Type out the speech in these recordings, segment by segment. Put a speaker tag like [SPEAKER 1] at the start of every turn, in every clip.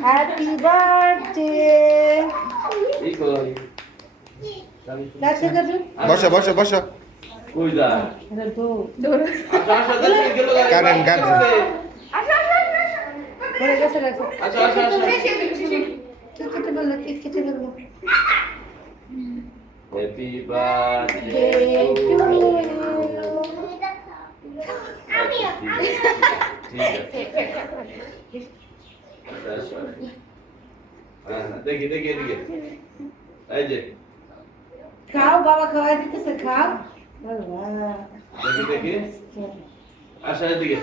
[SPEAKER 1] Happy birthday
[SPEAKER 2] বসো বসো বসো। কারেন,
[SPEAKER 1] বলল?
[SPEAKER 3] হ্যাপি বার্থডে
[SPEAKER 1] টু
[SPEAKER 3] ঠিক আছে হ্যাঁ হ্যাঁ, দেখি দেখি এদিকে এই যে
[SPEAKER 1] খাও বাবা খাওয়াই দিতেছে খাও
[SPEAKER 3] দেখি দেখি আসা এদিকে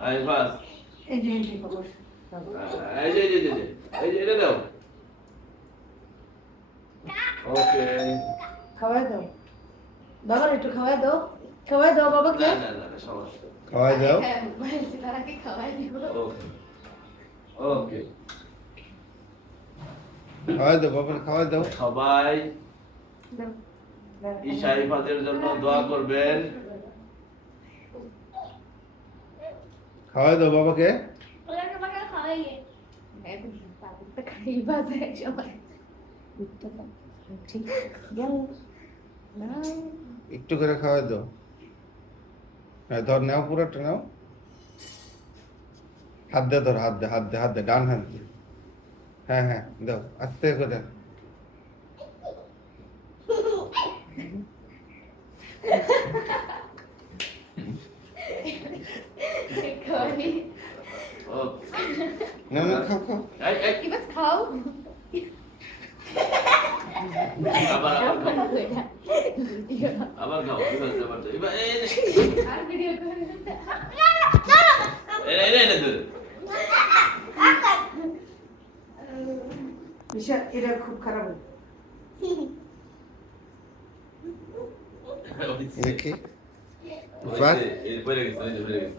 [SPEAKER 3] আই বাস
[SPEAKER 1] এই যে এই যে
[SPEAKER 3] এই যে এই যে এই যে এটা দাও ওকে
[SPEAKER 1] খাওয়াই দাও বাবার একটু খাওয়াই দাও খাওয়াই দাও বাবাকে
[SPEAKER 3] না না না সমস্যা।
[SPEAKER 2] খাওয়াই দাও।
[SPEAKER 3] ওকে ওকে।
[SPEAKER 2] খাওয়াই দাও বাবা খাওয়াই দাও।
[SPEAKER 3] সবাই ঈশা ইফাদের জন্য দোয়া করবেন।
[SPEAKER 2] খাওয়াই দাও বাবাকে।
[SPEAKER 1] ঠিক। গেল না
[SPEAKER 2] একটু করে খাওয়াই দাও। হ্যাঁ ধর নাও পুরোটা নাও হাত দে ধর হাত দে হাত দে হাত দে ডান হাত দে হ্যাঁ হ্যাঁ দাও আস্তে করে
[SPEAKER 3] ওকে
[SPEAKER 2] না না খাও খাও
[SPEAKER 3] এই এই আবার আবার খাও আবার খাও এবার আবার খাও। এবার এই এই এই এই এই ধরে
[SPEAKER 1] বিশাল এটা খুব খারাপ
[SPEAKER 2] দেখি
[SPEAKER 3] ওই যে, এই পড়ে গেছে ওই যে পড়ে গেছে